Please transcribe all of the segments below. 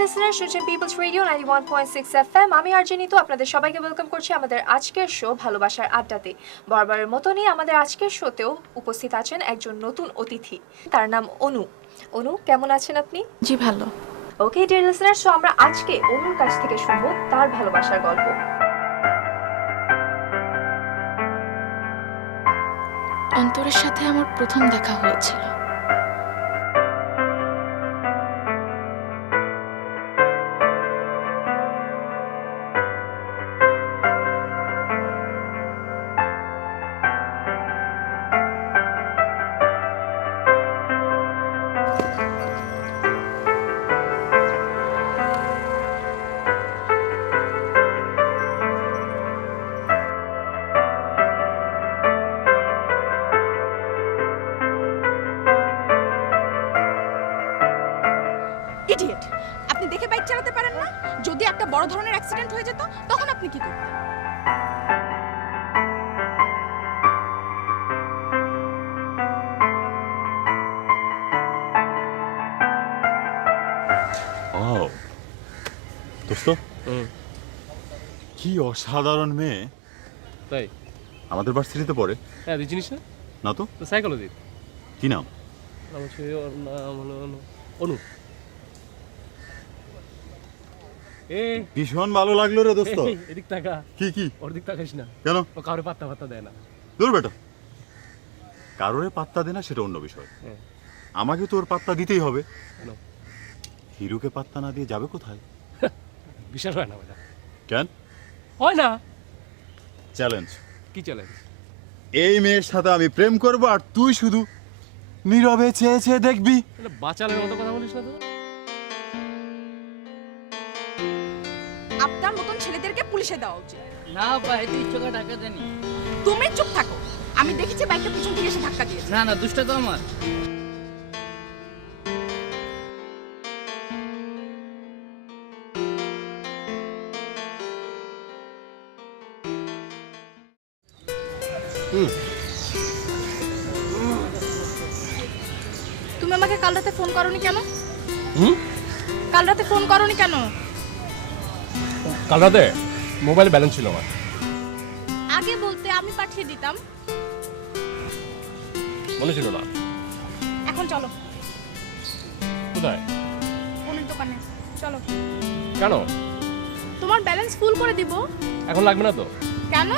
Listener শুনছেন people's radio 91.6 FM. আমি আরজেনিত আপনাদের সবাইকে ওয়েলকাম করছি আমাদের আজকের শো ভালোবাসার আড্ডাতে। বরাবরের মতনই আমাদের আজকের শোতেও উপস্থিত আছেন একজন নতুন অতিথি, তার নাম অনু। অনু, কেমন আছেন আপনি? জি ভালো। ওকে ডিয়ার লিসেনার, সো আমরা আজকে অনুর কাছ থেকে শুনবো তার ভালোবাসার গল্প। অন্তরের সাথে আমার প্রথম দেখা হয়েছিল। ইডিয়েট, আপনি দেখে বাইক চালাতে পারেন না? যদি একটা বড় ধরনের অ্যাক্সিডেন্ট হয়ে যেত তখন আপনি কি করতেন? দোস্ত, কি অসাধারণ মেয়ে। তাই? আমাদের ভার্সিটিতে পড়ে। হ্যাঁ, তুই চিনিস না? না তো। সাইকোলজি। কি নাম? নাম হচ্ছে ওর নাম হলো অনু। ভীষণ ভালো লাগলো রে দোস্ত। এদিক তাকা। কি ওর দিক তাকাইস না। কেন? ও কাউরে পাত্তা দেয় না। দূর বেটা, কারোরে পাত্তা দে না সেটা অন্য বিষয়। আমাকে তো ওর পাত্তা দিতেই হবে। কেন? হিরোকে পাত্তা না দিয়ে যাবে কোথায়? বিশ্বাস হয় না বেটা। কেন হয় না? চ্যালেঞ্জ। কি চ্যালেঞ্জ? এই মেয়ের সাথে আমি প্রেম করব আর তুই শুধু নীরবে চেয়ে চেয়ে দেখবি। এটা বাচালের মতো কথা বলিস না তো। আপনার মতন ছেলেদেরকে পুলিশে দেওয়া উচিত। না ভাই, তুই চোখে ধাক্কা দেনি। তুমি চুপ থাকো। আমি দেখেছি বাইকটা পিছন থেকে এসে ধাক্কা দিয়েছে। না না, দুষ্টা তো আমার। তুমি আমাকে কাল রাতে ফোন করোনি কেন? কাল রাতে ফোন করোনি কেন? কাল রাতে মোবাইলে ব্যালেন্স ছিল আমার। আগে বলতে আমি পাঠিয়ে দিতাম। মনে ছিল না। এখন চলো কোথায়? ফোনের দোকানে চলো। কেন? তোমার ব্যালেন্স ফুল করে দিব। এখন লাগবে না তো। কেন?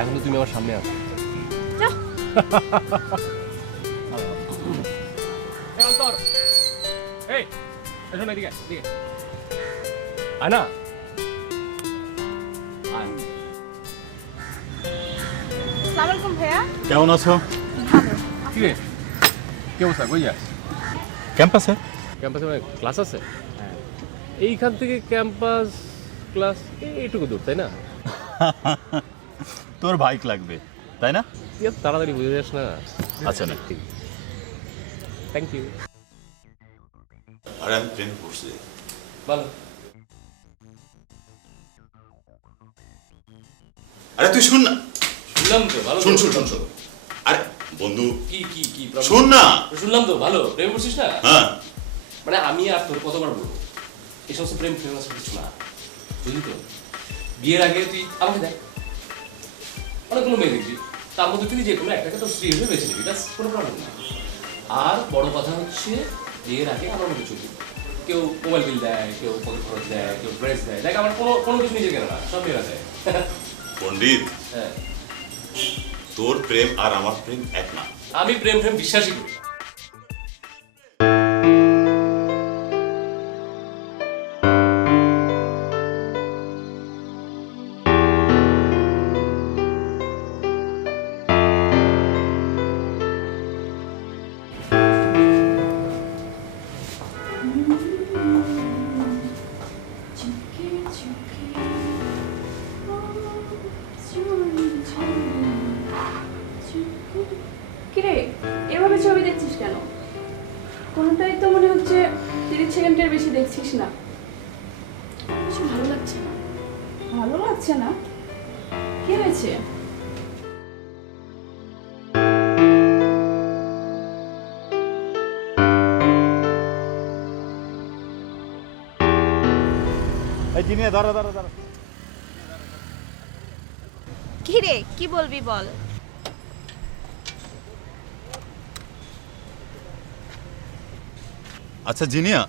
এখন তো তুমি আমার সামনে আছো। যাও। অন্তর, এই এসো না, এদিকে এদিকে আয় না। আয়। আসসালামু আলাইকুম ভাইয়া। কেমন আছো? কি রে, কি অবস্থা? কই যাস? ক্যাম্পাসে। ক্যাম্পাসে মানে ক্লাস আছে? এইখান থেকে ক্যাম্পাস ক্লাস এইটুকু দূর, তাই না? তোর বাইক লাগবে তাই না? তুই আর তাড়াতাড়ি বুঝে যাস না। আচ্ছা না, ঠিক। Thank you. আরে আমি প্রেম করছি। ভালো। আরে তুই শুন না। শুনলাম তো, ভালো। শুন শুন শুন শুন। আরে বন্ধু, কি কি কি শোন না। শুনলাম তো, ভালো। প্রেম করছিস না? হ্যাঁ। মানে আমি আর তোর কতবার বলবো, এই সমস্ত প্রেম ফেমাস কিছু না, বুঝলি তো? বিয়ের আগে তুই আমাকে দেখ, অনেকগুলো মেয়ে দেখবি, তার মধ্যে তুই যে কোনো একটাকে তোর স্ত্রী হিসেবে বেছে নিবি, ব্যাস, কোনো প্রবলেম না। আর বড় কথা হচ্ছে, বিয়ের আগে আমার মধ্যে চলবি। কেউ মোবাইল বিল দেয়, কেউ পকেট খরচ দেয়, কেউ ড্রেস দেয়, দেখ আমার কোনো কোনো কিছু নিজে কেন না, সব মেয়েরা দেয়। পণ্ডিত, হ্যাঁ, তোর প্রেম আর আমার প্রেম এক না। আমি প্রেম প্রেম বিশ্বাসই করি না। কিরে, এভাবে ছবি দেখছিস কেন? কোনটাই তো মনে হচ্ছে 30 সেকেন্ডের বেশি দেখছিস না। কিছু ভালো লাগছে না। ভালো লাগছে না? কি হয়েছে? জিনিয়া দাঁড়া দাঁড়া দাঁড়া। কি রে, কি বলবি বল। আচ্ছা জিনিয়া,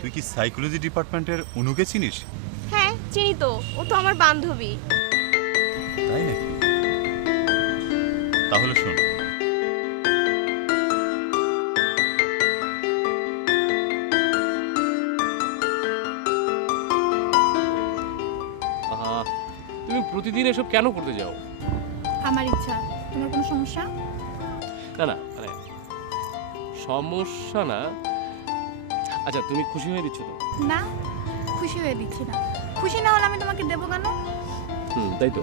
তুই কি সাইকোলজি ডিপার্টমেন্টের অনুকে চিনিস? হ্যাঁ চিনি তো, ও তো আমার বান্ধবী। তাই নাকি? তাহলে শোন, আহা, তুমি প্রতিদিন এসব কেন করতে যাও? আমার ইচ্ছা, তোমার কোনো সমস্যা? না না, মানে সমস্যা না। আচ্ছা, তুমি খুশি হয়ে দিচ্ছ তো? না, খুশি হয়ে দিচ্ছি না। খুশি না হলে আমি তোমাকে দেবো কেন? তাই তো।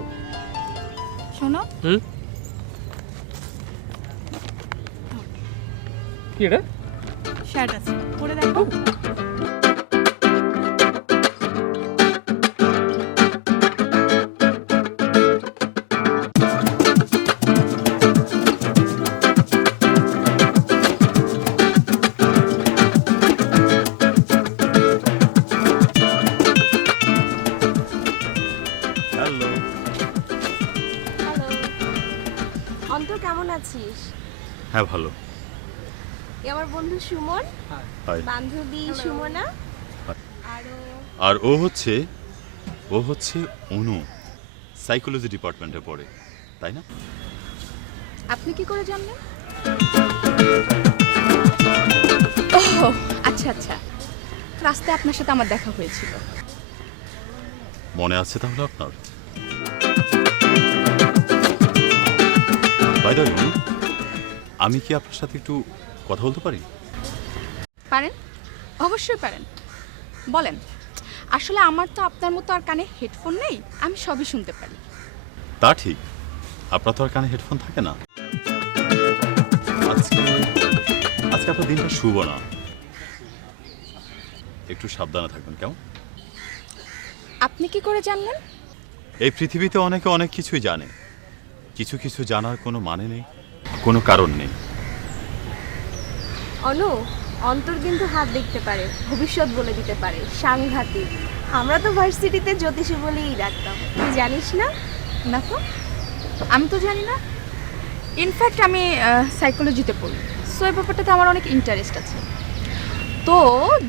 শোনো, কি এটা? শার্ট আছে, পরে দেখো। হ্যালো। হ্যালো অন্তর, কেমন আছিস? হ্যাঁ ভালো। এ আমার বন্ধু সুমন, হাই। বান্ধবী সুমনা, হাই। আরো আর ও হচ্ছে অনু, সাইকোলজি ডিপার্টমেন্টে পড়ে, তাই না? আপনি কি করে জানলেন? ওহ আচ্ছা আচ্ছা, রাস্তায় আপনার সাথে আমার দেখা হয়েছিল। মনে আছে তাহলে আপনার? বাই দ্য ওয়ে, অনু, আমি কি আপনার সাথে একটু কথা বলতে পারি? পারেন, অবশ্যই পারেন, বলেন। আসলে আমার তো আপনার মতো আর কানে হেডফোন নেই, আমি সবই শুনতে পারি। তা ঠিক, আপনার তো আর কানে হেডফোন থাকে না। আজকে আপনার দিনটা শুভ না, একটু সাবধানে থাকবেন কেমন? আপনি কি করে জানলেন? এই পৃথিবীতে অনেকে অনেক কিছুই জানে, কিছু কিছু জানার কোনো মানে নেই, কোনো কারণ নেই। অনু, অন্তর কিন্তু হাত দেখতে পারে, ভবিষ্যৎ বলে দিতে পারে, সাংঘাতিক। আমরা তো ভার্সিটিতে জ্যোতিষী বলেই ডাকতাম, তুই জানিস না? না তো, আমি তো জানি না। ইনফ্যাক্ট আমি সাইকোলজিতে পড়ি, সো এই ব্যাপারটাতে আমার অনেক ইন্টারেস্ট আছে। তো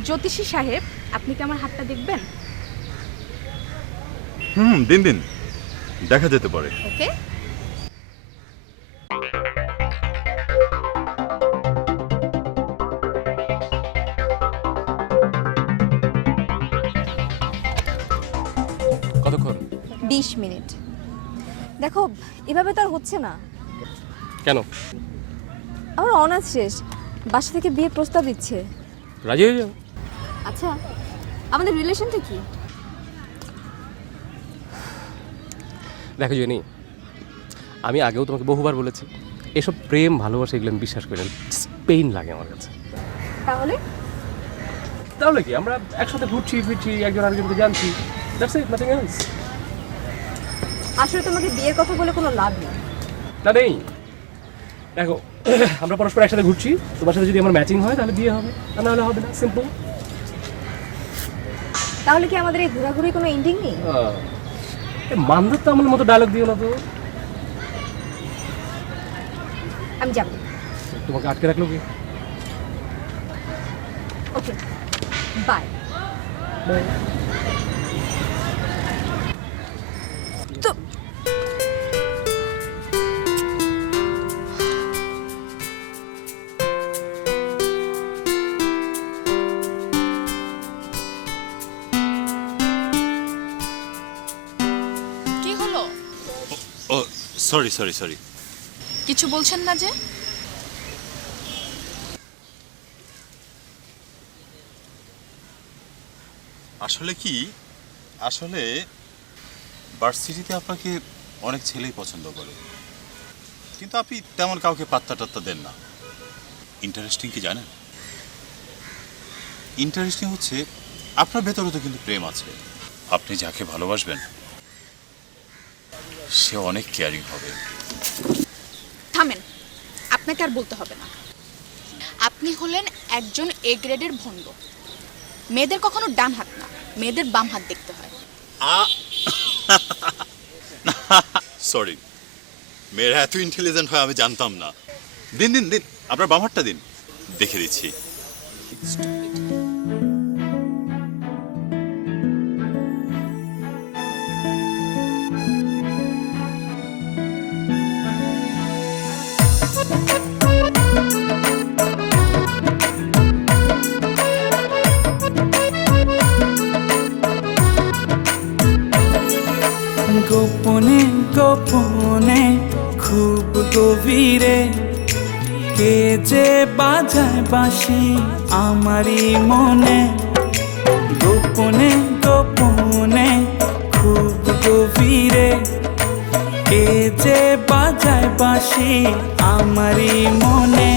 জ্যোতিষী সাহেব, আপনি কি আমার হাতটা দেখবেন? দিন দিন দেখা যেতে পারে। ওকে। কতক্ষণ? 20 মিনিট। দেখো, এভাবে তো আর হচ্ছে না। কেন? আমার অনার্স শেষ, বাসা থেকে বিয়ের প্রস্তাব দিচ্ছে। রাজি হয়ে যাও। আচ্ছা, আমাদের রিলেশনটা কি? দেখো জেনি, আমি আগেও তোমাকে বহুবার বলেছি, এসব প্রেম ভালোবাসা এগুলো আমি বিশ্বাস করি না, পেইন লাগে আমার কাছে। তাহলে তাহলে কি, আমরা একসাথে ঘুরছি ফিরছি, একজন আরেকজনকে জানছি, দ্যাটস ইট, নাথিং এলস। আসলে তোমাকে বিয়ের কথা বলে কোনো লাভ নেই। না নেই, দেখো আমরা পরস্পর একসাথে ঘুরছি, তোমার সাথে যদি আমার ম্যাচিং হয় তাহলে বিয়ে হবে, আর না হলে হবে না, সিম্পল। তাহলে কি আমাদের এই ঘোরাঘুরি কোনো এন্ডিং নেই? মানধার তো আমার মতো ডায়লগ দিও না তো। আমি যাব। তোমাকে আটকে রাখলো কি? ওকে, বাই। তো কি হলো? ও সরি সরি সরি। কিছু বলছেন না যে? আসলে কি, আসলে ভার্সিটিতে আপনাকে অনেক ছেলেই পছন্দ করে, কিন্তু আপনি তেমন কাউকে পাত্তা টাত্তা দেন না। ইন্টারেস্টিং কি জানেন? ইন্টারেস্টিং হচ্ছে আপনার ভেতরে তো কিন্তু প্রেম আছে। আপনি যাকে ভালোবাসবেন সে অনেক কেয়ারিং হবে। থামেন, আপনাকে আর বলতে হবে না। আপনি হলেন একজন এ গ্রেডের ভণ্ড। মেয়েদের কখনো ডান হাত না, মেয়েদের বাম হাত দেখতে হয়। সরি, মেয়েরা এত ইন্টেলিজেন্ট হয় আমি জানতাম না। দিন দিন দিন, আপনার বাম হাতটা দিন, দেখে দিচ্ছি। গোপনে গোপনে খুব গভীরে কে যে বাজায় বাঁশি আমারই মনে। গোপনে গোপনে খুব গভীরে কে যে বাজায় বাঁশি আমারই মনে।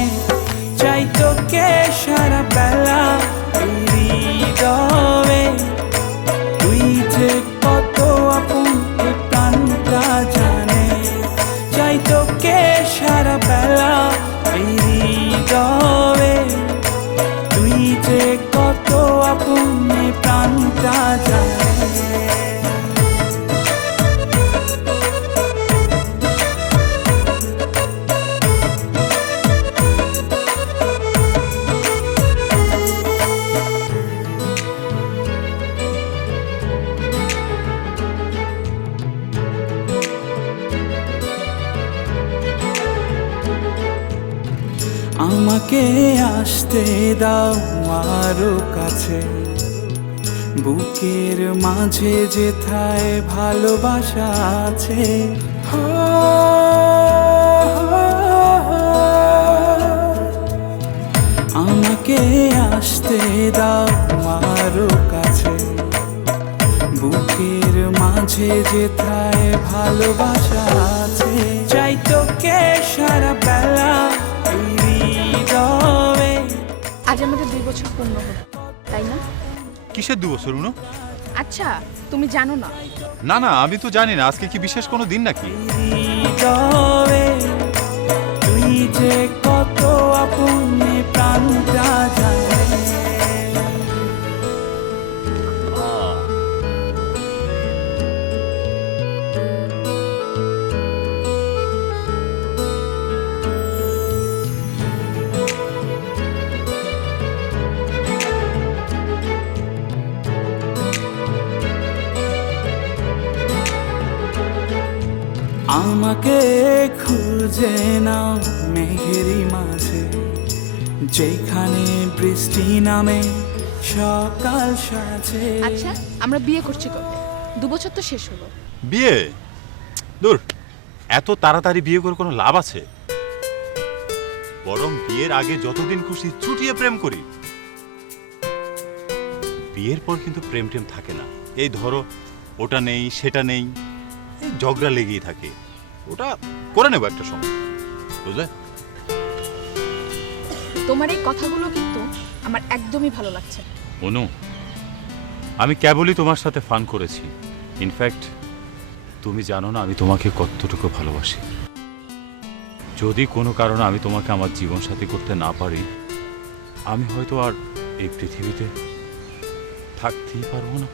চাই তোকে সারা বেলা হৃদয়ে, তুই যে কত আপন এ প্রাণটা জানে। চাই তোকে সারা বেলা হৃদয়ে, তুই যে কত আপন এ প্রাণটা জানে। আমাকে আসতে দাও আরো কাছে, বুকের মাঝে যেথায় ভালোবাসা আছে। হো, আমাকে আসতে দাও আরো কাছে, বুকের মাঝে যেথায় ভালোবাসা আছে। চাই তোকে সারা বেলা হৃদয়ে। আজ আমাদের 2 বছর পূর্ণ হলো, তাই না? কিসের 2 বছর উনো? আচ্ছা, তুমি জানো না? না না, আমি তো জানি না। আজকে কি বিশেষ কোনো দিন নাকি? হৃদয়ে, তুই যে কত আপন এ প্রাণটা জানে। আমাকে খুঁজে নাও মেঘেরই মাঝে, যেখানে বৃষ্টি নামে সকাল সাজে। আচ্ছা, আমরা বিয়ে করছি কবে? 2 বছর তো শেষ হলো। বিয়ে? দূর, এত তাড়াতাড়ি বিয়ে করে কোনো লাভ আছে? বরং বিয়ের আগে যতদিন খুশি ছুটিয়ে প্রেম করি। বিয়ের পর কিন্তু প্রেম টেম থাকে না। এই ধরো, ওটা নেই সেটা নেই, এই ঝগড়া লেগেই থাকে। ওটা করে নেবো একটা সময়, বুঝলে? তোমার এই কথাগুলো কিন্তু আমার একদমই ভালো লাগছে না। অনু, আমি কেবলই তোমার সাথে ফান করেছি। ইনফ্যাক্ট তুমি জানো না আমি তোমাকে কতটুকু ভালোবাসি। যদি কোনো কারণে আমি তোমাকে আমার জীবন সাথী করতে না পারি, আমি হয়তো আর এই পৃথিবীতে থাকতেই পারবো না।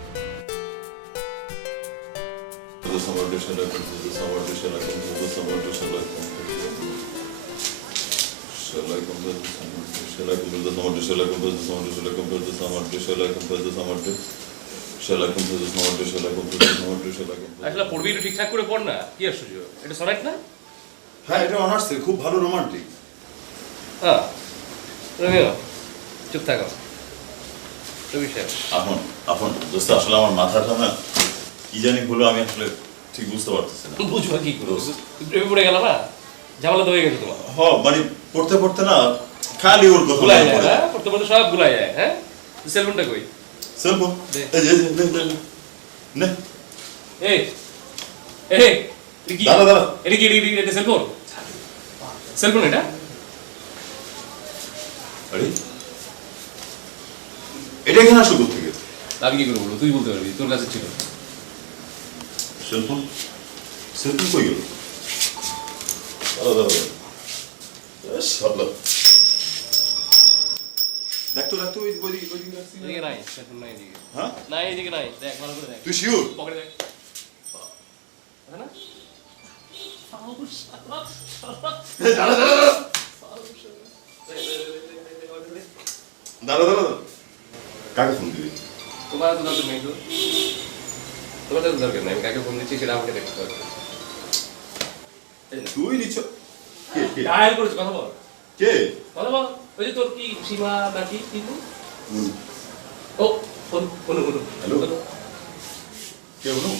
আসলে পড়বি একটু ঠিকঠাক করে পড় না। কি আশ্চর্য, এটা সনেট না? হ্যাঁ, এটা অনার্সে খুব ভালো রোমান্টিক। হ্যাঁ, রোমিও চুপ থাকো। রবি সাহেব, আপন আপন দোস্ত, আসলে আমার মাথাটা না কি জানি হলো, আমি আসলে ঠিক বুঝতে পারতেছি না। বুঝবা কি করো? প্রেমে পড়ে গেল না, ঝামেলা তো হয়ে গেছে তোমার। মানে পড়তে পড়তে না খালি ওর কথা গুলাই মনে যায়, পড়ে। হ্যাঁ, পড়তে পড়তে সব গুলাই যায়। হ্যাঁ, সেলফোনটা কই? সেলফোন দে। এই যে নে। এই এই, এটা কি? দাঁড়া, দাঁড়া। এটা কি? এটা সেলফোন? সেলফোন এটা? আরে এটা এখানে আসলো কোথেকে? আমি কি করে বলবো? তুই বলতে পারবি, তোর কাছে ছিল। সেলফোন সেলফোন কই গেল? দাঁড়া দাঁড়া, শালা দেখ তো ওইদিকে রাখছি না? এদিকে নাই, এখন নাই এদিকে। হ্যাঁ নাই এদিকে নাই, দেখ ভালো করে দেখ। তুই শিওর? পকেটে দেখ। আছে না? দাঁড়া দাঁড়া দাঁড়া। কাকে ফোন দিবি? তোমার তো দরকার নেই তো। তোমার তো দরকার নেই, আমি কাকে ফোন দিচ্ছি সেটা আমাকে দেখতে হবে। তুই নিচ্ছ কে ডায়াল করেছি, কথা বল। কে কথা বল। ওই যে তোর কি সীমা নাকি কি বল? হুম, ও ফোন ফোন ফোন। হ্যালো? কে বলুন?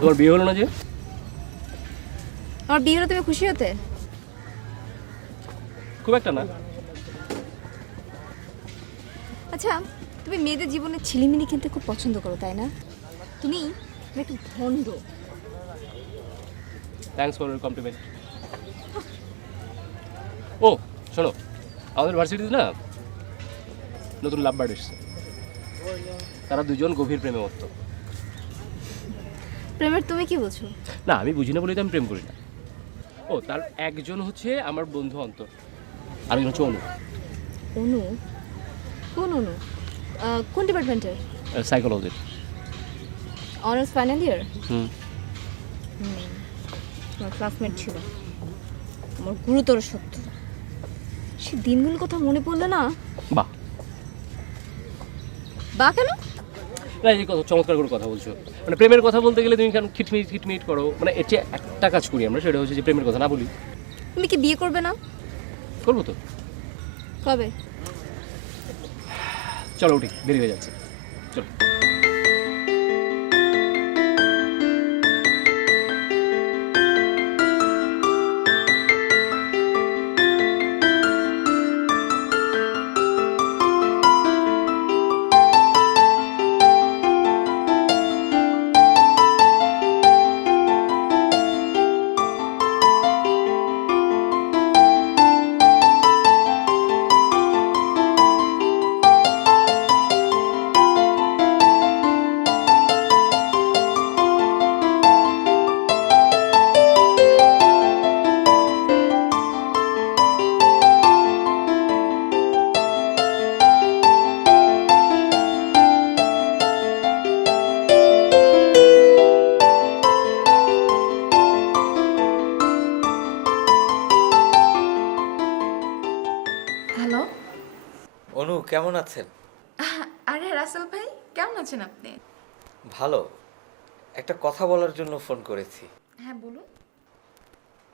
তোমার বিয়ে হলো না যে? আমার বিয়ে হলে তুমি খুশি হতে? খুব একটা না। আচ্ছা, তুমি মেয়েদের জীবনে ছিলিমিনি খেলতে খুব পছন্দ করো, তাই না? তুমি একটু ভণ্ড। Thanks for your compliment. ও শোনো, আমাদের ভার্সিটিতে না নতুন লাভ বার্ড এসছে। তারা দুজন গভীর প্রেমে মত্ত। প্রেমের তুমি কি বুঝো? না, আমি বুঝি না বলেই তো আমি প্রেম করি না। ও, তার একজন হচ্ছে আমার বন্ধু অন্তর, আরেকজন হচ্ছে অনু, অনু? কোন অনু? কোন ডিপার্টমেন্টের? সাইকোলজি। Honours final year? হুম। আমার ক্লাসমেট ছিল, আমার গুরুতর সত্য। সে দিনগুলোর কথা মনে পড়লে না। বাহ, বা কেন? না এই কত চমৎকার করে কথা বলছো। মানে প্রেমের কথা বলতে গেলে তুমি কেন খিটমিট খিটমিট করো? মানে এর চেয়ে একটা কাজ করি আমরা, সেটা হচ্ছে যে প্রেমের কথা না বলি। তুমি কি বিয়ে করবে না? করবো তো। কবে? চলো উঠি, দেরি হয়ে যাচ্ছে, চলো। হ্যালো। অনু কেমন আছেন? আরে রাসেল ভাই, কেমন আছেন আপনি? ভালো। একটা কথা বলার জন্য ফোন করেছি। হ্যাঁ বলুন।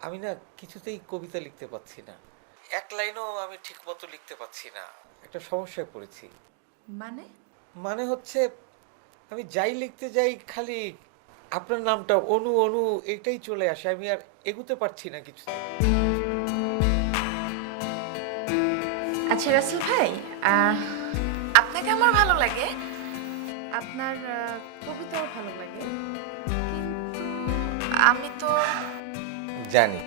আমি না কিছুতেই কবিতা লিখতে পারছি না, এক লাইনও আমি ঠিকমতো লিখতে পারছি না। একটা সমস্যায় পড়েছি। মানে? মানে হচ্ছে আমি যাই লিখতে যাই খালি আপনার নামটা অনু অনু এটাই চলে আসে, আমি আর এগুতে পারছি না কিছু। আচ্ছা রাসেল ভাই, আপনাকে আমার ভালো লাগে, আপনার কবিতাও ভালো লাগে, কিন্তু আমি তো জানি।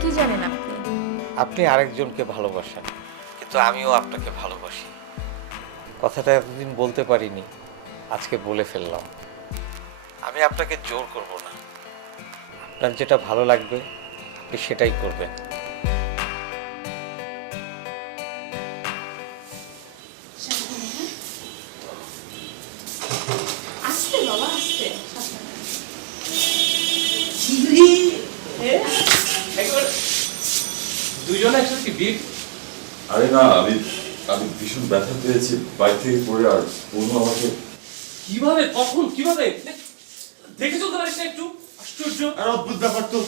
কি জানেন আপনি? আপনি আরেকজনকে ভালোবাসেন, কিন্তু আমিও আপনাকে ভালোবাসি। কথাটা এতদিন বলতে পারিনি, আজকে বলে ফেললাম। আমি আপনাকে জোর করব না, আপনার যেটা ভালো লাগবে আপনি সেটাই করবেন। আস্তে বাবা, আস্তে। দুজনে একসাথে বিয়ে? আরে না, আমি ভীষণ ব্যথা পেয়েছি বাইক থেকে পড়ে, আর অনু আমাকে। কিভাবে, কখন, কিভাবে দেখে চলতে পারিস না একটু? আশ্চর্য। আর অদ্ভুত ব্যাপার তো,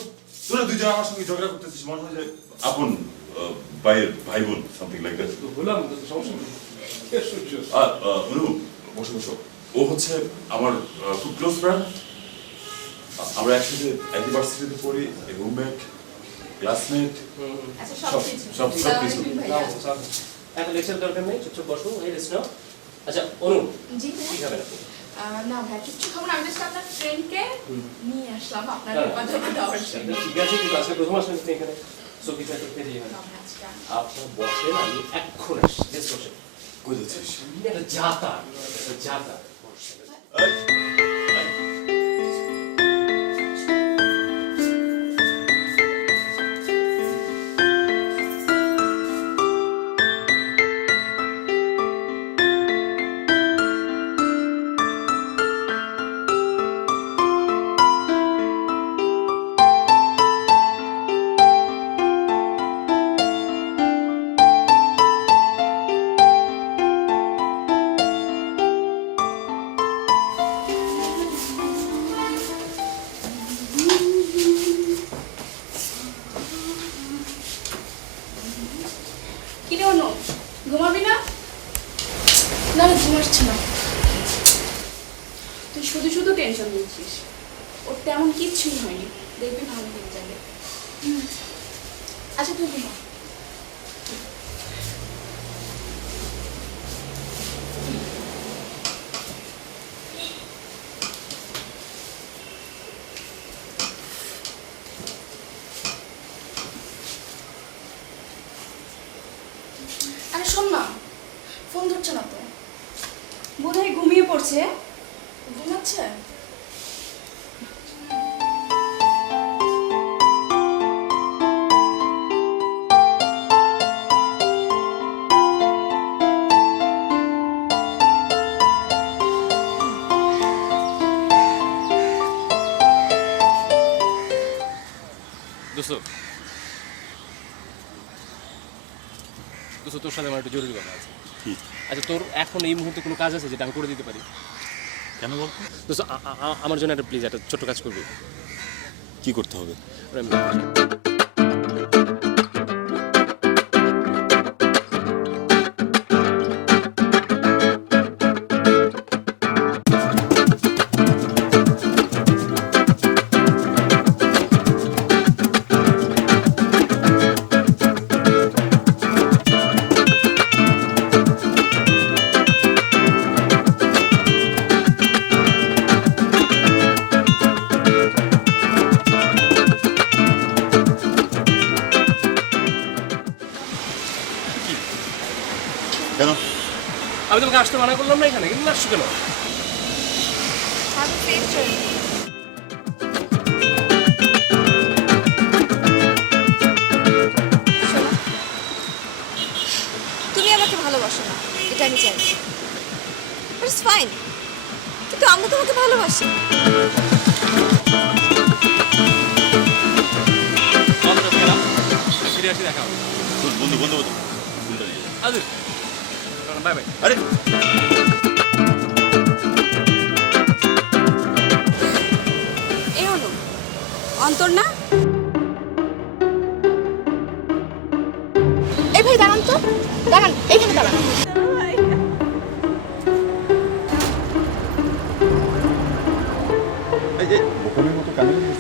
তোরা দুজন আমার সঙ্গে ঝগড়া করতেছিস, মনে হয় যে আপন ভাইয়ের ভাই বোন, সামথিং লাইক দ্যাট। বললাম তো, সমস্যা নেই। আশ্চর্য। আর অনু, বসো বসো। ও হচ্ছে আমার খুব ক্লোজ ফ্রেন্ড। আমরা একসাথে একই ভার্সিটিতে পড়ি, রুমমেট, ক্লাসমেট, সব সব সব কিছু। এত লেকচার দরকার নেই, চুপচাপ বসো, এই রেস্ট নাও। আচ্ছা অনু, জি কি খাবেন আপনি? না ভাই কিচ্ছু খাবো না, আমি জাস্ট আপনার ফ্রেন্ডকে নিয়ে আসলাম আপনার হ্যাঁ। বাজারে দেওয়ার জন্য। ঠিক আছে, কিন্তু আজকে প্রথম আসলে আপনি এখানে সো কিছু একটা খেতে যাবেন। আপনার বসেন, আমি এখন আসছি। জাস্ট বসেন। কই যাচ্ছিস? একটা যাতা, একটা যাতা। কি রে অনু, ঘুমাবি না? না না ঘুম আসছে না। তুই শুধু শুধু টেনশন নিচ্ছিস, ওর তেমন কিচ্ছুই হয়নি, দেখবি ভালো হয়ে যাবে। আচ্ছা তুই ঘুমা। আরে শোন না, ফোন ধরছে না তো। বোধহয় ঘুমিয়ে পড়ছে। ঘুমাচ্ছে? দোস্ত, তোর সাথে আমার একটা জরুরি কথা আছে। কি? আচ্ছা, তোর এখন এই মুহূর্তে কোনো কাজ আছে যেটা আমি করে দিতে পারি? কেন বলতো? দোস্ত, আমার জন্য একটা প্লিজ একটা ছোট্ট কাজ করবি। কি করতে হবে? কেন? আমি তোমাকে আসতে মানা করলাম না এখানে, কিন্তু আসছো কেন? আমি ফ্রেন্ড চলে তুমি আমাকে ভালোবাসো না, এটা আমি জানি, ইটস ফাইন, কিন্তু আমরা তোমাকে ভালোবাসি। ফিরে আসি, দেখা হবে। তোর বন্ধু বন্ধু বন্ধু ফোনটা নিয়ে যা। আরে বাই বাই। আরে এ অনু, অন্তর না? এই ভাই দাঁড়ান তো, দাঁড়ান, এইখানে দাঁড়ান। এই যে বোকামের মতো কানে করছিস।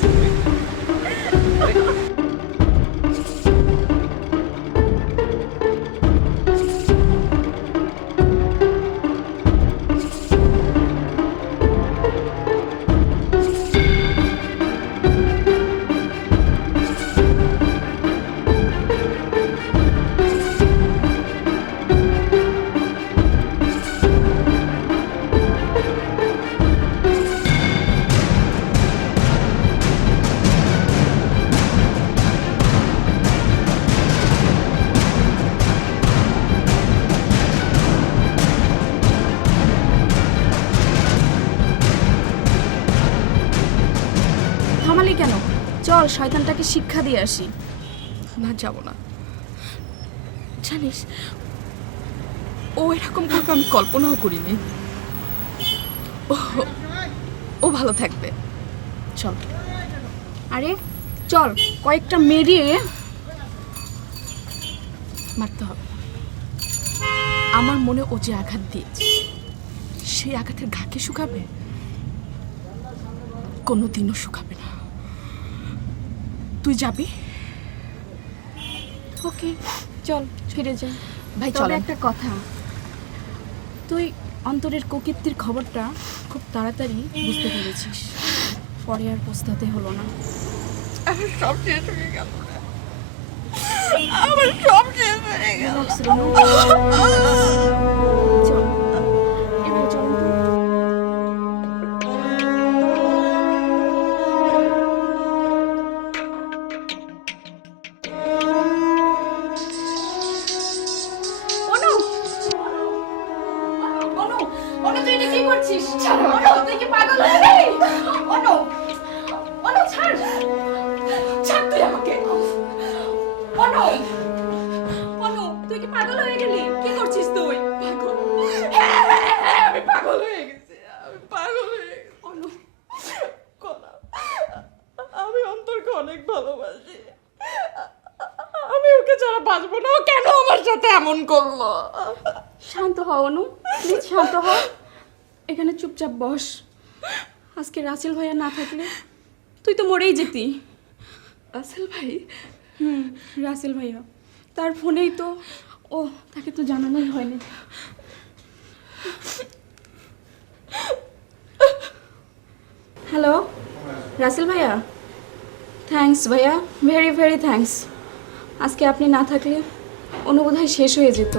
থামালি কেন? চল শয়তানটাকে শিক্ষা দিয়ে আসি। না, যাব না। জানিস, ও এরকম করবে আমি কল্পনাও করিনি। ও ভালো থাকবে। চল। আরে চল, কয়েকটা মেরিয়ে মারতে হবে। আমার মনে ও যে আঘাত দিয়েছে, সেই আঘাতের ঘাকে শুকাবে? কোনোদিনও শুকাবে না। তুই যাবি? ওকে চল ফিরে যাই। ভাই তবে চল। একটা কথা, তুই অন্তরের কোকিত্তির খবরটা খুব তাড়াতাড়ি বুঝতে পেরেছিস, পরে আর পস্তাতে হলো না। আমার সব শেষ হয়ে গেল, আমার সব শেষ হয়ে গেল। চল এবার চল তো। অনু, অনু, অনু তুই এটা কি করছিস? ছাড়, অনু তুই কি পাগল হয়ে গেলি? অনু, অনু ছাড়, ছাড় তুই আমাকে। অনু, অনু তুই কি পাগল হয়ে গেলি? কি করছিস তুই? পাগল? হ্যাঁ, হ্যাঁ, হ্যাঁ, আমি পাগল হয়ে গেছি, আমি পাগল হয়ে গেছি। অনু, কলা, আমি অন্তরকে অনেক ভালোবাসি, আমি ওকে ছাড়া বাঁচবো না। ও কেন আমার সাথে এমন করলো? শান্ত হও অনু, প্লিজ শান্ত হও। এখানে চুপচাপ বস। আজকে রাসেল ভাইয়া না থাকলে তুই তো মরেই যেতি। রাসেল ভাই? রাসেল ভাইয়া, তার ফোনেই তো, ও তাকে তো জানানোই হয়নি। হ্যালো রাসেল ভাইয়া, থ্যাঙ্কস ভাইয়া, ভেরি ভেরি থ্যাঙ্কস। আজকে আপনি না থাকলে অনুবোধহয় শেষ হয়ে যেত।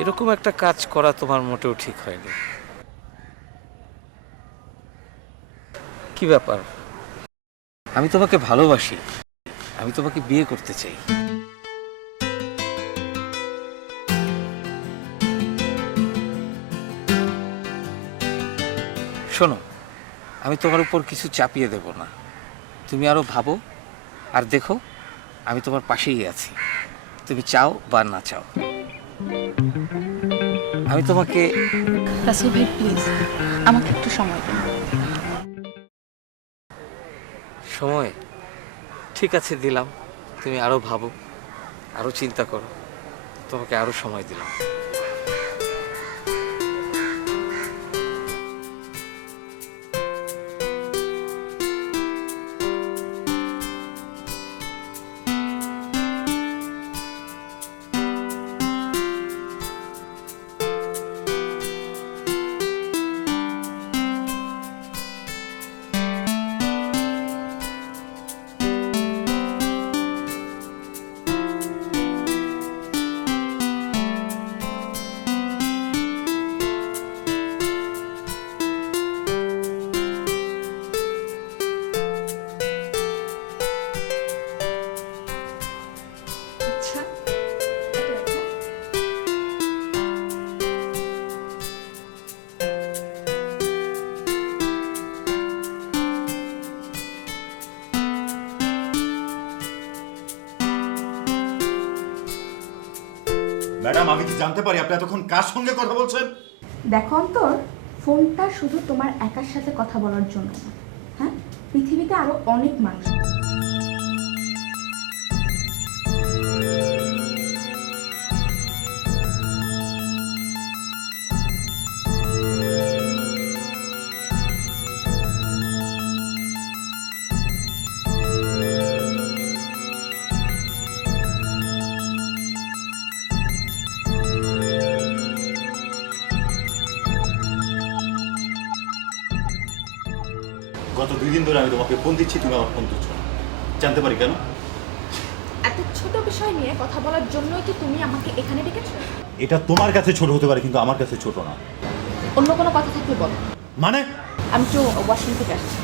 এরকম একটা কাজ করা তোমার মোটেও ঠিক হয়নি। কি ব্যাপার? আমি তোমাকে ভালোবাসি, আমি তোমাকে বিয়ে করতে চাই। শোনো, আমি তোমার উপর কিছু চাপিয়ে দেব না, তুমি আরো ভাবো আর দেখো আমি তোমার পাশেই আছি, তুমি চাও বা না চাও। আমি তোমাকে রাসেল ভাই প্লিজ আমাকে একটু সময় দিন। সময় ঠিক আছে দিলাম, তুমি আরো ভাবো, আরো চিন্তা করো, তোমাকে আরো সময় দিলাম। ম্যাডাম, আমি কি জানতে পারি আপনি এতক্ষণ কার সঙ্গে কথা বলছেন? দেখো অন্তর, ফোনটা শুধু তোমার একার সাথে কথা বলার জন্য না, হ্যাঁ, পৃথিবীতে আরো অনেক মানুষ। গত 2 দিন ধরে আমি তোমাকে ফোন দিচ্ছি, তুমি আমার ফোন তুলছো না। জানতে পারি কেন? এত ছোট বিষয় নিয়ে কথা বলার জন্যই কি তুমি আমাকে এখানে ডেকেছো? এটা তোমার কাছে ছোট হতে পারে, কিন্তু আমার কাছে ছোট না। অন্য কোনো কথা থাকলে বলো। মানে? আমি তো ওয়াশরুম থেকে আসছি।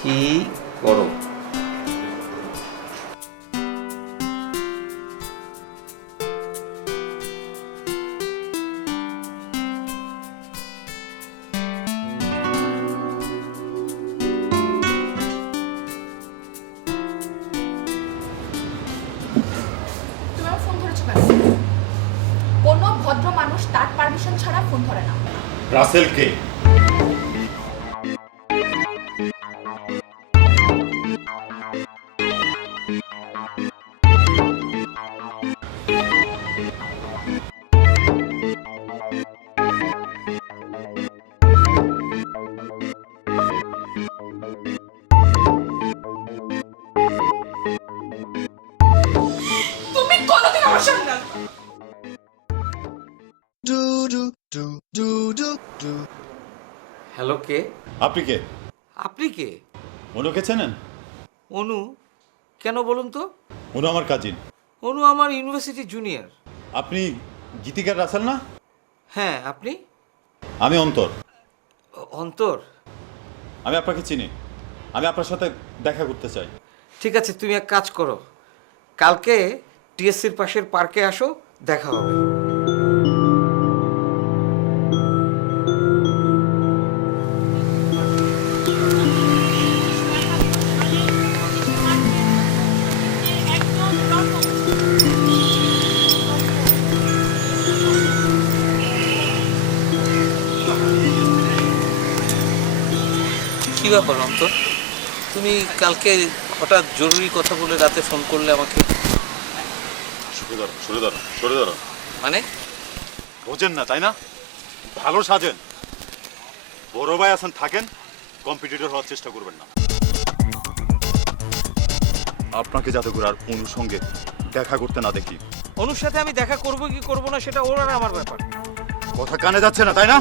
কি করো? তুমি আমার ফোন ধরেছো কেন? কোনো ভদ্র মানুষ তার পারমিশন ছাড়া ফোন ধরে না। রাসেলকে হ্যালো, কে? আপনি কে? আপনি কে? অনুকে চেনেন? অনু? কেন বলুন তো? অনু আমার কাজিন। অনু আমার ইউনিভার্সিটি জুনিয়র। আপনি গীতিকার রাসেল না? হ্যাঁ, আপনি? আমি অন্তর। অন্তর? আমি আপনাকে চিনি। আমি আপনার সাথে দেখা করতে চাই। ঠিক আছে, তুমি এক কাজ করো, কালকে টিএসসির পাশের পার্কে আসো, দেখা হবে। কি ব্যাপার অন্তর, তুমি কালকে হঠাৎ জরুরি কথা বলে রাতে ফোন করলে আমাকে? সরে ধরো। মানে? বোঝেন না তাই না? ভালো সাজেন, বড় ভাই আছেন, থাকেন, কম্পিটিটর হওয়ার চেষ্টা করবেন না। আপনাকে যাতে করে আর অনুর সঙ্গে দেখা করতে না দেখি। অনুর সাথে আমি দেখা করব কি করব না সেটা ওর আর আমার ব্যাপার। কথা কানে যাচ্ছে না তাই না?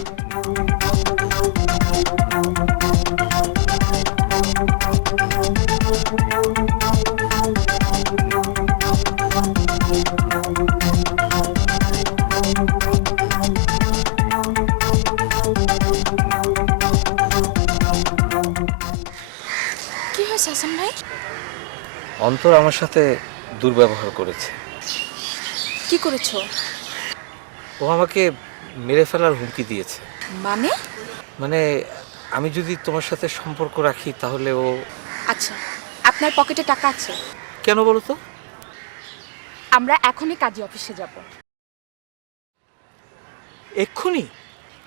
কি হয়েছে হাসান ভাই? অন্তর আমার সাথে দুর্ব্যবহার করেছে। কি করেছো? ও আমাকে মেরে ফেলার হুমকি দিয়েছে। মানে? মানে আমি যদি তোমার সাথে সম্পর্ক রাখি তাহলে ও... আচ্ছা, আপনার পকেটে টাকা আছে? কেন বলো তো? আমরা এখনই কাজী অফিসে যাব। এক্ষুনি?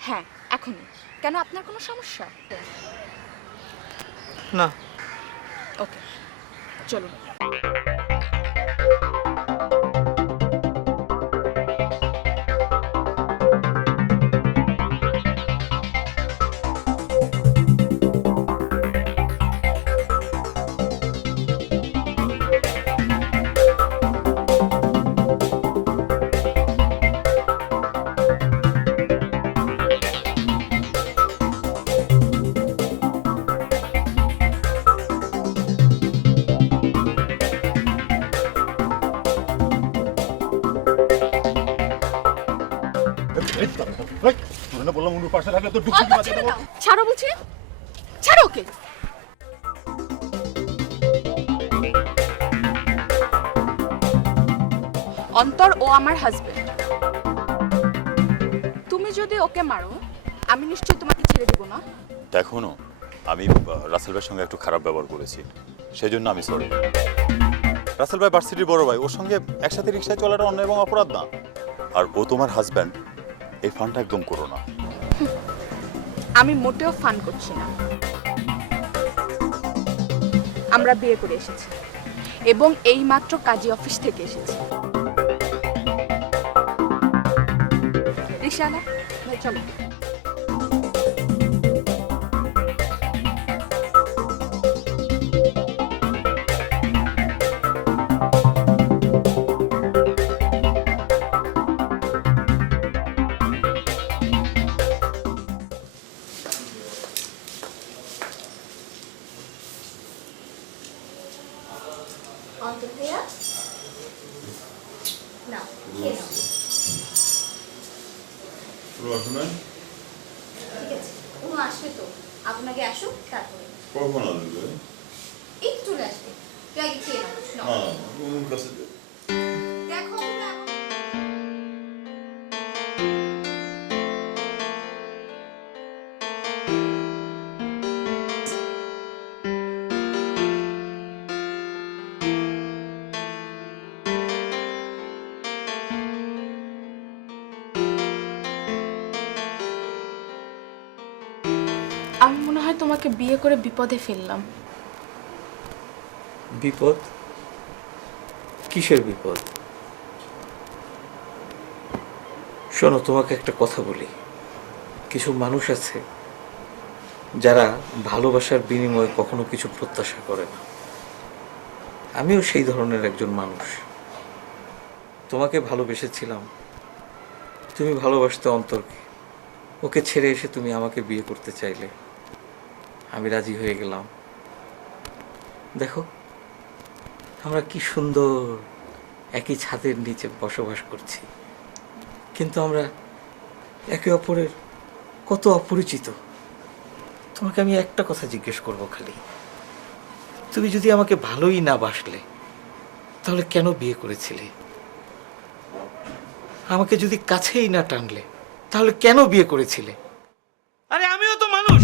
হ্যাঁ, এখনই। কেন, আপনার কোনো সমস্যা? না। ওকে, চলুন। বললাম অনুর পাশে থাকলে তো ডুবকি বাজিয়ে দেবো। ছাড়ো বলছি, ছাড়ো ওকে। অন্তর ও আমার হাজবেন্ড। তুমি যদি ওকে মারো আমি নিশ্চয়ই তোমাকে ছেড়ে দেব না। দেখো না, আমি রাসেল ভাইয়ের সঙ্গে একটু খারাপ ব্যবহার করেছি, সেই জন্য আমি সরি। রাসেল ভাই ভার্সিটির বড় ভাই, ওর সঙ্গে একসাথে রিক্সায় চলাটা অন্যায় এবং অপরাধ না। আর ও তোমার হাজব্যান্ড, এই ফানটা একদম করো না। আমি মোটেও ফান করছি না। আমরা বিয়ে করে এসেছি এবং এইমাত্র কাজী অফিস থেকে এসেছি। রিকশাওয়ালা ভাই, চলো। অন্তর ভাইয়া না, খেয়ে নাও। ঠিক আছে, কোনো আসবে তো, আপনাকে আসুক তারপরে। কখন আসবে? এই তো চলে আসবে, তুই আগে খেয়ে নাও। দেখো ওরা আমি মনে হয় তোমাকে বিয়ে করে বিপদে ফেললাম। বিপদ? কিসের বিপদ? শোনো, তোমাকে একটা কথা বলি। কিছু মানুষ আছে যারা ভালোবাসার বিনিময়ে কখনো কিছু প্রত্যাশা করে না। আমিও সেই ধরনের একজন মানুষ। তোমাকে ভালোবেসেছিলাম, তুমি ভালোবাসতে অন্তরকে, ওকে ছেড়ে এসে তুমি আমাকে বিয়ে করতে চাইলে আমি রাজি হয়ে গেলাম। দেখো আমরা কি সুন্দর একই ছাদের নিচে বসবাস করছি, কিন্তু আমরা একে অপরের কত অপরিচিত। তোমাকে আমি একটা কথা জিজ্ঞেস করব খালি, তুমি যদি আমাকে ভালোই না বাসলে তাহলে কেন বিয়ে করেছিলে? আমাকে যদি কাছেই না টানলে তাহলে কেন বিয়ে করেছিলে? আরে আমিও তো মানুষ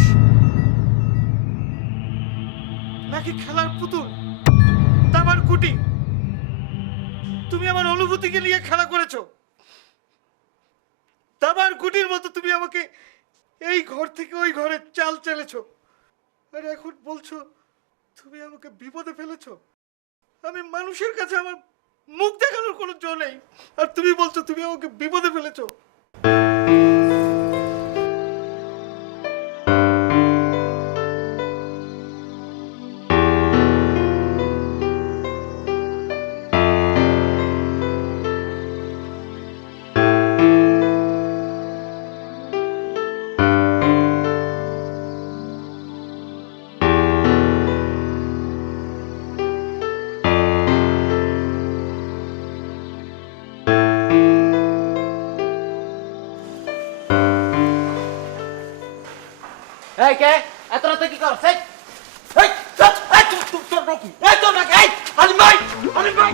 নাকি খেলার পুতুল, দাবার কুটি? তুমি আমার অনুভূতিকে নিয়ে খেলা করেছো। দাবার কুটির মতো তুমি আমাকে এই ঘর থেকে ওই ঘরে চাল চেলেছো, আর এখন বলছো তুমি আমাকে বিপদে ফেলেছো। আমি মানুষের কাছে আমার মুখ দেখানোর কোনো জো নেই, আর তুমি বলছো তুমি আমাকে বিপদে ফেলেছো। এই কে এত রাতে কি করছ? এই এই তোর নাকি এই তোর নাকি এই আলিম ভাই, আলিম ভাই।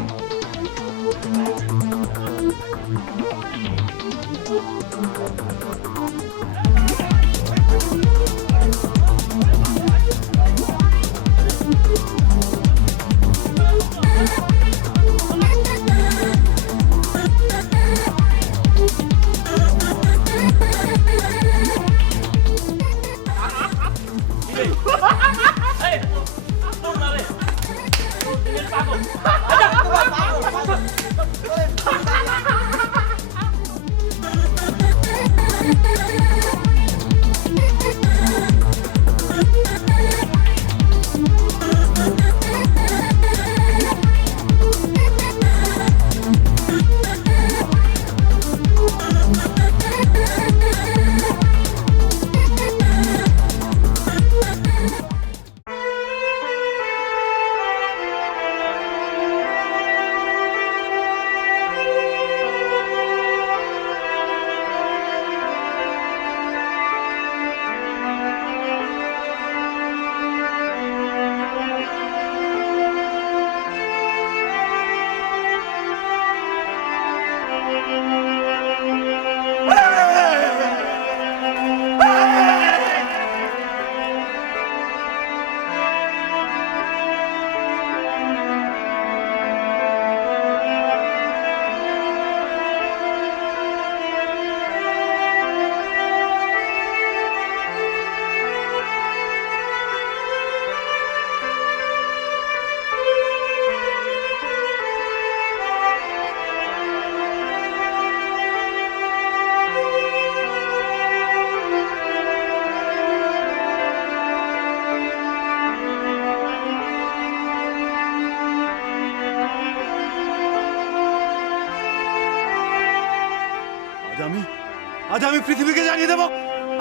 আজ আমি পৃথিবীকে জানিয়ে দেবো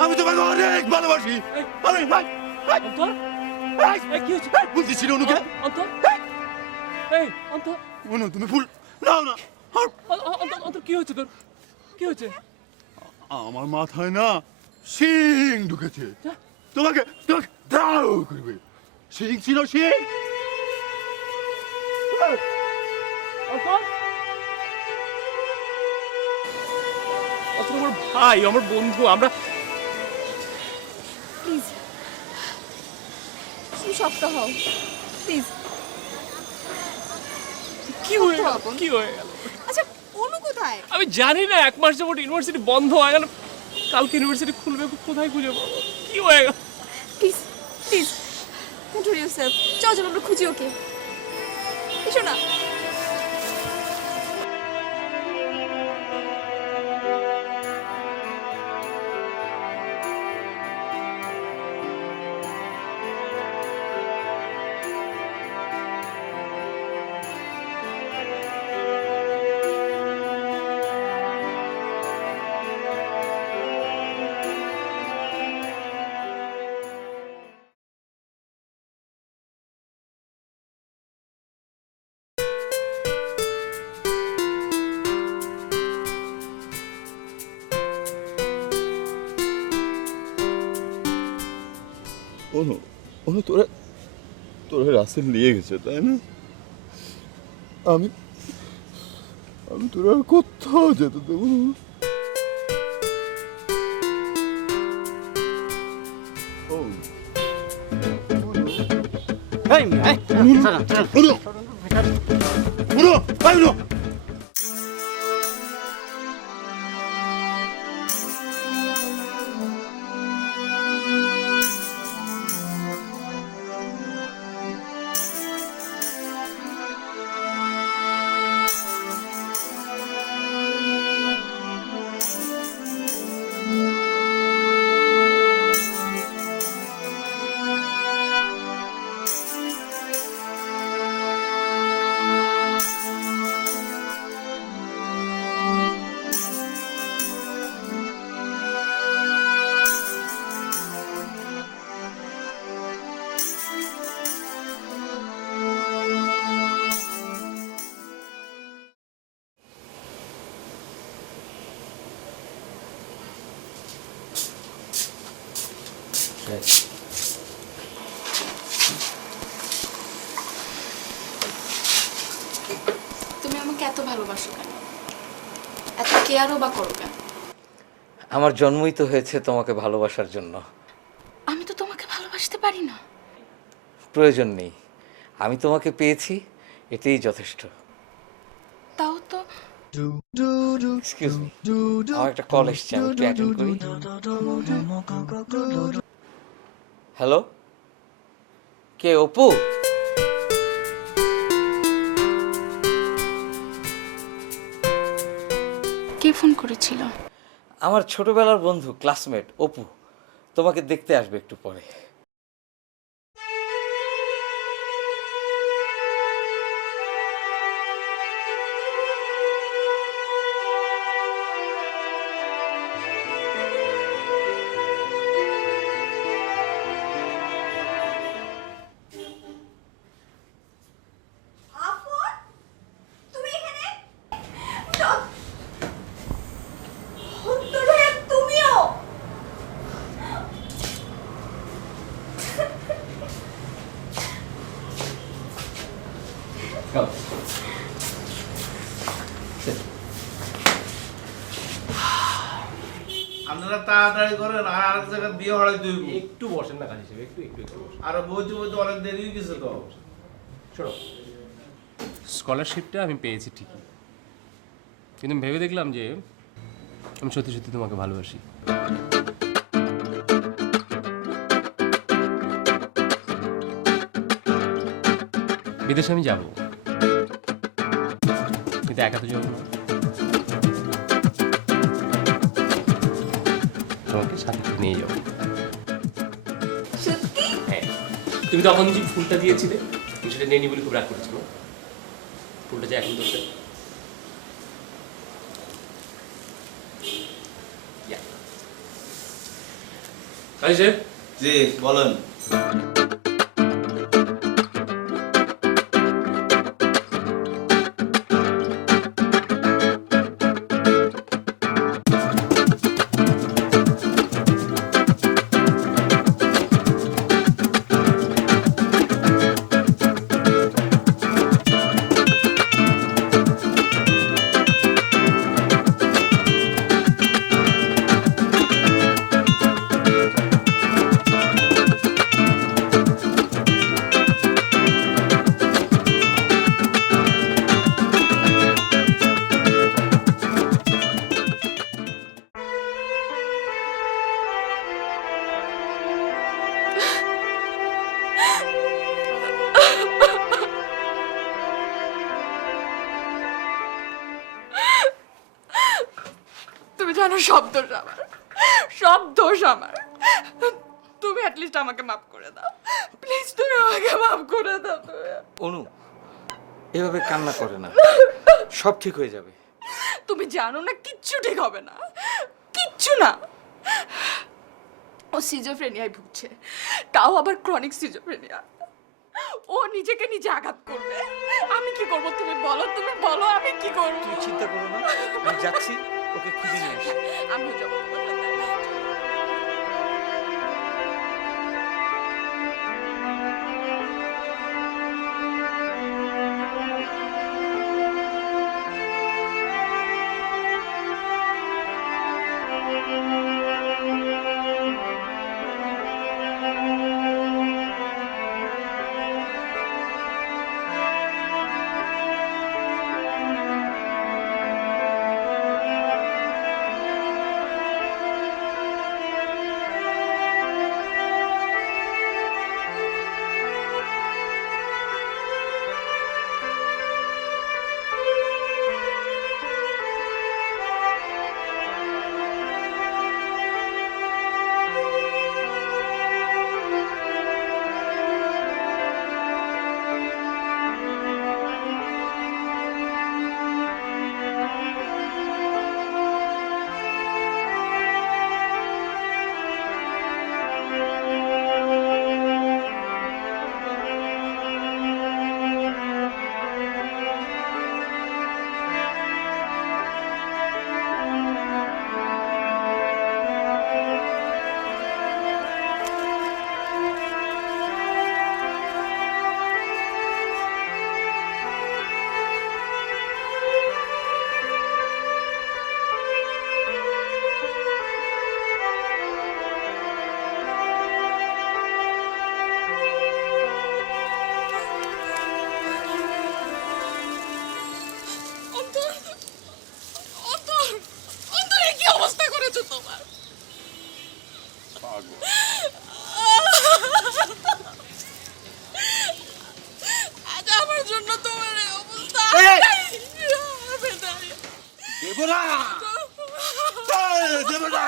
আমি তোমাকে অনেক ভালোবাসি। আরে ভাই অন্তর, এই কি হচ্ছে? বলতেছি না অনুকে। অন্তর, এই অন্তর, অনু তুমি ফুল নাও না। অন্তর কি হচ্ছে তোর? কি হচ্ছে? আমার মাথায় না শিং ঢুকেছে। তোমাকে তোমাকে দাও করবে। শিং ছিল শিং। অন্তর, অন্তর আমার ভাই, আমার বন্ধু, আমরা প্লিজ তুমি শক্ত হও প্লিজ। কি হয়ে গেল? কি হয়ে গেল? আচ্ছা অনু কোথায়? আমি জানি না, 1 মাস যাবত ইউনিভার্সিটি বন্ধ হয়ে গেল, কালকে ইউনিভার্সিটি খুলবে, কোথায় খুঁজে পাবো? কি হয়ে গেল? Please please control yourself. চল চল আমরা খুঁজি ওকে। এসো না। অনু অনু তোরা তোরা রাসেল নিয়ে গেছে তাই না? আমি আমি তোরা আর কোথাও যেতে দেবো না। অনু, এই মেয়ে, এই, ছাড়া, ছাড়া। অনু, অনু, এই অনু। তুমি আমাকে এত ভালোবাসো কেন? এত কেয়ারও বা করো কেন? আমার জন্মই তো হয়েছে তোমাকে ভালোবাসার জন্য। আমি তো তোমাকে ভালোবাসতে পারি না। প্রয়োজন নেই, আমি তোমাকে পেয়েছি, এটাই যথেষ্ট। তাও তো এক্সকিউজ মি, আমার একটা কল এসছে, আমি একটু অ্যাটেন্ড করি। হ্যালো, কে? অপু? কে ফোন করেছিল? আমার ছোটবেলার বন্ধু, ক্লাসমেট অপু, তোমাকে দেখতে আসবে একটু পরে। আপনারা তাড়াতাড়ি করেন, আর আরেক জায়গায় বিয়ে হড়াই দিব। একটু বসেন না কাজী সাহেব, একটু একটু একটু বসেন। আর বইতে বইতে অনেক দেরি হয়ে গেছে তো। শোনো, স্কলারশিপটা আমি পেয়েছি ঠিকই, কিন্তু আমি ভেবে দেখলাম যে আমি সত্যি সত্যি তোমাকে ভালোবাসি। বিদেশে আমি যাব, কিন্তু একা তো যাবো না, তোমাকে সাথে করে নিয়ে যাবো। হ্যাঁ, তুমি তখন যে ফুলটা দিয়েছিলে তুমি সেটা নেই বলে খুব রাগ করেছিল। ফুলটা যে এখন ধরতে জি বলেন। তুমি জানো সব দোষ আমার, সব দোষ আমার। তুমি অ্যাটলিস্ট আমাকে মাফ করে দাও প্লিজ, তুমি আমাকে মাফ করে দাও। অনু, এভাবে কান্না করে না, সব ঠিক হয়ে যাবে। তুমি জানো না কিচ্ছু ঠিক হবে না, কিচ্ছু না। ও সিজোফ্রেনিয়ায় ভুগছে, তাও আবার ক্রনিক সিজোফ্রেনিয়া। ও নিজেকে নিজে আঘাত করবে, আমি কি করব? তুমি বলো, তুমি বলো আমি কি করব? তুই চিন্তা করো না, আমি যাচ্ছি, ওকে খুঁজে নিয়ে আসি। আমিও যাবো তোমার সাথে। দেবো না, দেবো না।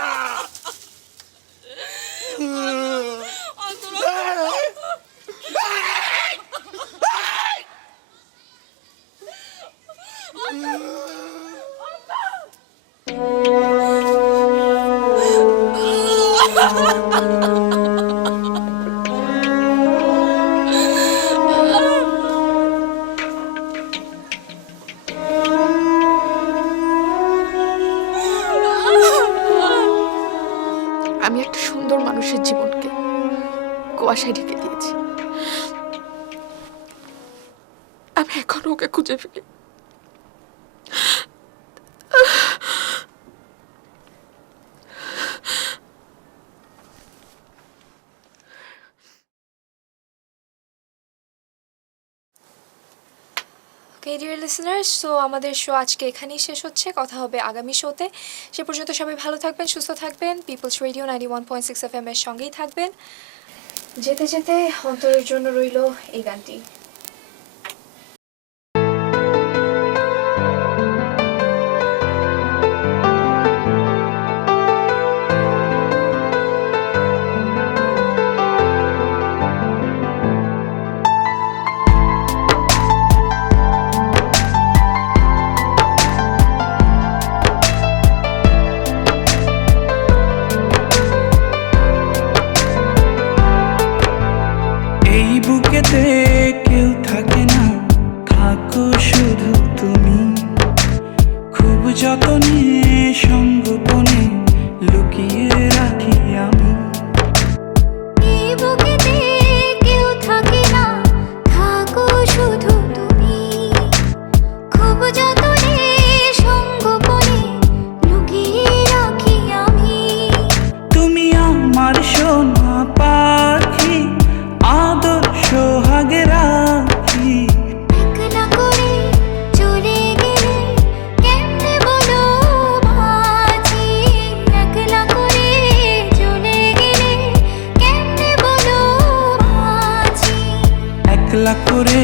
আমি একটা সুন্দর মানুষের জীবনকে কুয়াশায় ঢেকে দিয়েছি। আমি এখনো ওকে খুঁজে ফিরি। ওকে ডিয়ার লিসেনার্স, সো আমাদের শো আজকে এখানেই শেষ হচ্ছে। কথা হবে আগামী শোতে। সে পর্যন্ত সবাই ভালো থাকবেন, সুস্থ থাকবেন। পিপলস রেডিও 91.6 FM এর সঙ্গেই থাকবেন। যেতে যেতে অন্তরের জন্য রইল এই গানটি। এই বুকেতে কেউ থাকে না, থাকো শুধু তুমি। খুব যতনে সঙ্গোপনে লুকিয়ে রাখি আমি। এই বুকেতে কেউ থাকে না, থাকো শুধু তুমি। খুব যতনে সঙ্গোপনে লুকিয়ে রাখি আমি। তুমি আমার সোনা পাখি, আদর সোহাগে রাখি। একলা করে চলে গেলে কেমনে বলো বাঁচি। একলা করে চলে গেলে কেমনে বলো বাঁচি। একলা করে